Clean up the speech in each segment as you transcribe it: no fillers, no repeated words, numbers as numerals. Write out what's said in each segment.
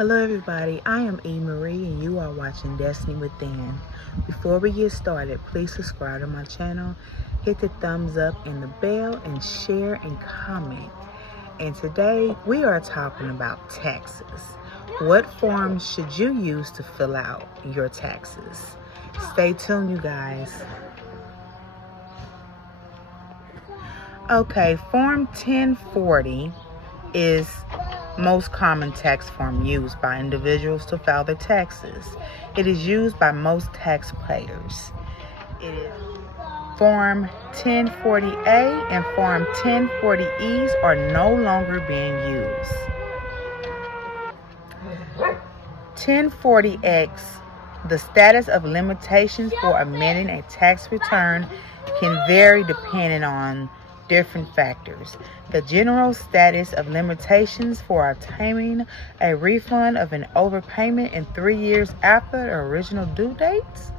Hello everybody, I am E. Marie and you are watching Destiny Within. Before we get started, please subscribe to my channel, hit the thumbs up and the bell, and share and comment. And today we are talking about taxes. What forms should you use to fill out your taxes? Stay tuned, you guys. Okay, Form 1040 is most common tax form used by individuals to file their taxes. It is used by most taxpayers. It is Form 1040A and Form 1040Es are no longer being used. 1040X, the status of limitations for amending a tax return can vary depending on different factors. The general status of limitations for obtaining a refund of an overpayment in 3 years after the original due dates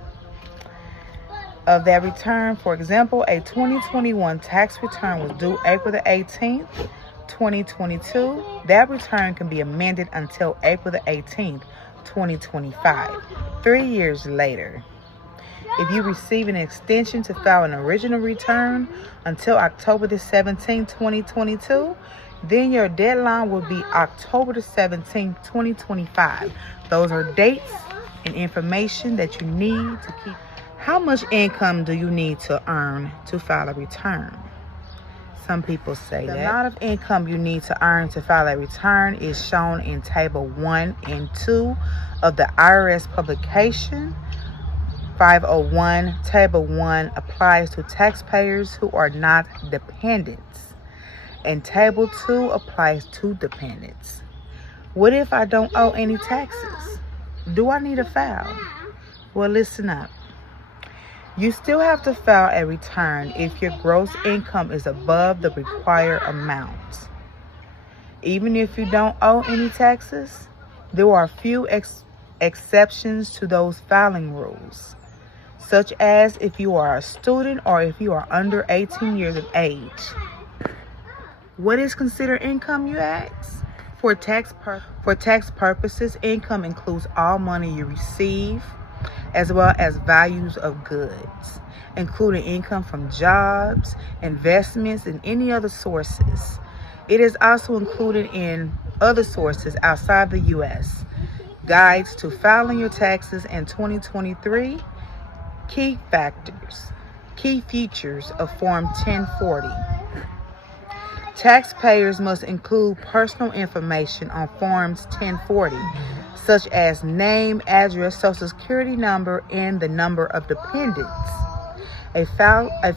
of that return. For example, a 2021 tax return was due April the 18th, 2022. That return can be amended until April the 18th, 2025, 3 years later. If you receive an extension to file an original return until October the 17th, 2022, then your deadline will be October the 17th, 2025. Those are dates and information that you need to keep. How much income do you need to earn to file a return? Some people say that the amount of income you need to earn to file a return is shown in Table 1 and 2 of the IRS publication 501. Table 1 applies to taxpayers who are not dependents, and Table 2 applies to dependents. What if I don't owe any taxes? Do I need to file? Well, listen up. You still have to file a return if your gross income is above the required amount. Even if you don't owe any taxes, there are a few exceptions to those filing rules, such as if you are a student or if you are under 18 years of age. What is considered income, you ask? For tax purposes, income includes all money you receive, as well as values of goods, including income from jobs, investments, and any other sources. It is also included in other sources outside the U.S. Guides to filing your taxes in 2023. Key features of Form 1040. Taxpayers must include personal information on Forms 1040, such as name, address, social security number, and the number of dependents. A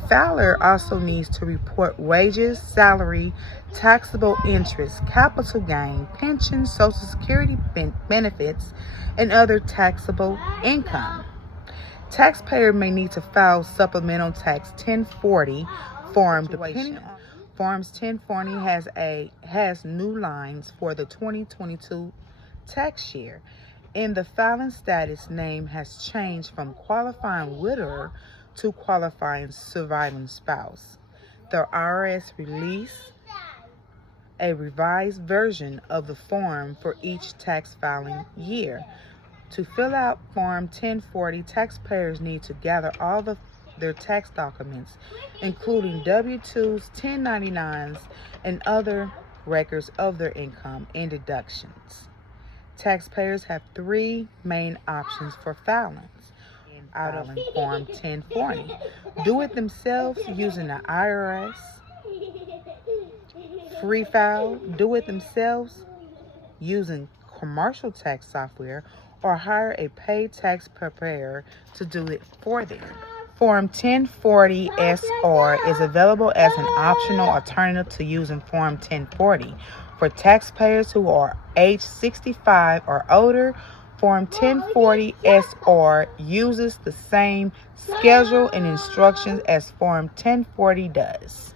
filer also needs to report wages, salary, taxable interest, capital gain, pension, social security benefits, and other taxable income. Taxpayer may need to file supplemental tax 1040 form depending on Forms 1040 has new lines for the 2022 tax year, and the filing status name has changed from qualifying widower to qualifying surviving spouse. The IRS released a revised version of the form for each tax filing year. To fill out Form 1040, taxpayers need to gather all their tax documents, including W-2s, 1099s, and other records of their income and deductions. Taxpayers have 3 main options for filing Form 1040. Do it themselves using the IRS free file, do it themselves using commercial tax software, or hire a paid tax preparer to do it for them. Form 1040 SR is available as an optional alternative to using Form 1040. For taxpayers who are age 65 or older, Form 1040 SR uses the same schedule and instructions as Form 1040 does.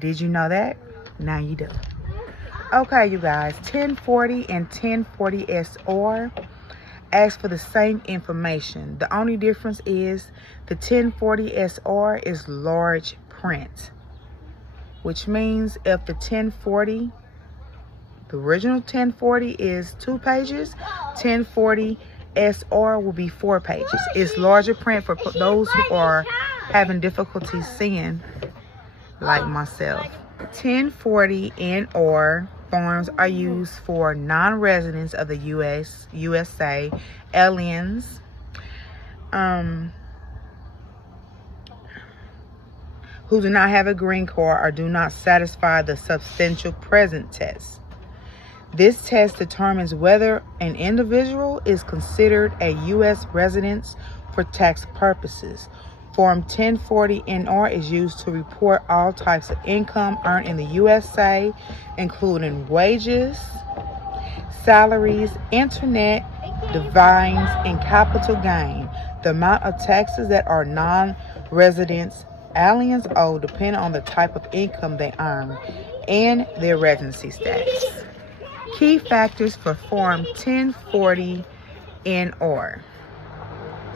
Did you know that? Now you do. Okay, you guys, 1040 and 1040 SR ask for the same information. The only difference is the 1040 SR is large print, which means if the 1040 The original 1040 is 2 pages. 1040 SR will be 4 pages. It's larger print for those who are having difficulty seeing, like myself. 1040 NR forms are used for non-residents of the USA, aliens, who do not have a green card or do not satisfy the substantial present test. This test determines whether an individual is considered a U.S. resident for tax purposes. Form 1040 NR is used to report all types of income earned in the USA, including wages, salaries, internet, dividends, and capital gain. The amount of taxes that are non-residents aliens owe depend on the type of income they earn and their residency status. Key factors for Form 1040 NR.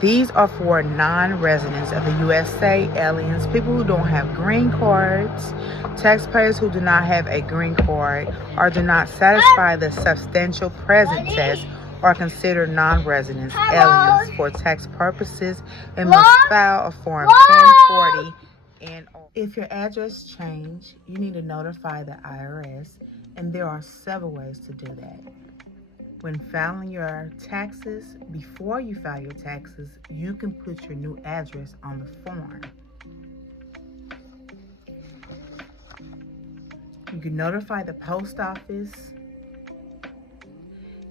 These are for non-residents of the USA, aliens, people who don't have green cards, taxpayers who do not have a green card or do not satisfy the substantial present test are considered non-residents, aliens for tax purposes and must file a Form 1040 NR. If your address change, you need to notify the IRS, and there are several ways to do that. When filing your taxes, before you file your taxes, you can put your new address on the form. You can notify the post office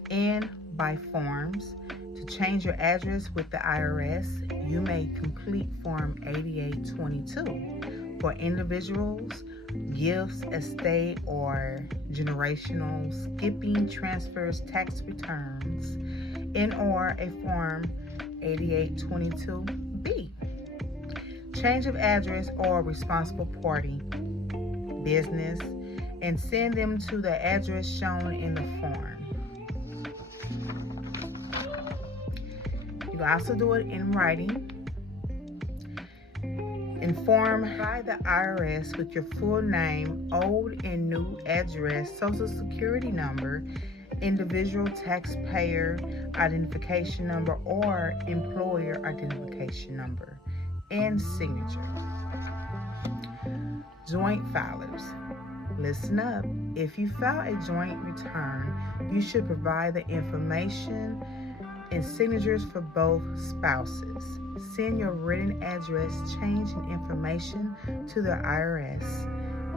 and by forms. To change your address with the IRS, you may complete Form 8822 for individuals, gifts, estate, or generational skipping, transfers, tax returns, and or a Form 8822B. Change of address or responsible party, business, and send them to the address shown in the form. You can also do it in writing. Inform by the IRS with your full name, old and new address, social security number, individual taxpayer identification number or employer identification number, and signature. Joint filers. Listen up. If you file a joint return, you should provide the information and signatures for both spouses. Send your written address change and information to the IRS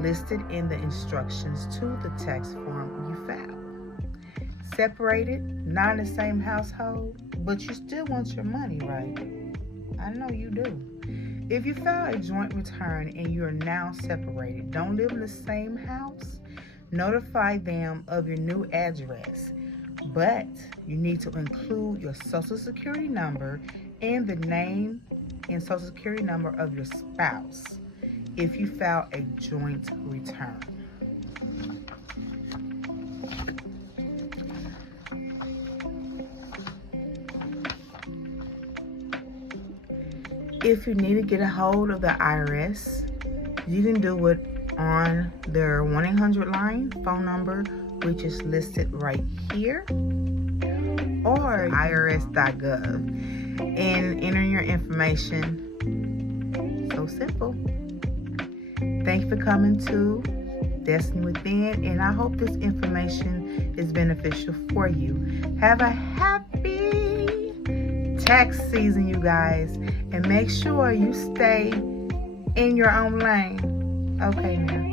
listed in the instructions to the tax form you filed. Separated, not in the same household, but you still want your money, right? I know you do. If you file a joint return and you are now separated, don't live in the same house, notify them of your new address. But you need to include your social security number and the name and social security number of your spouse if you file a joint return. If you need to get a hold of the IRS, you can do it on their 1-800 line phone number, which is listed right here, or irs.gov, and enter your information. So simple. Thank you for coming to Destiny Within, and I hope this information is beneficial for you. Have a happy tax season, you guys, and make sure you stay in your own lane. Okay, now.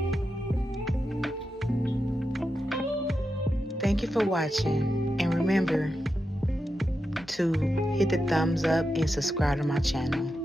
Thank you for watching, and remember to hit the thumbs up and subscribe to my channel.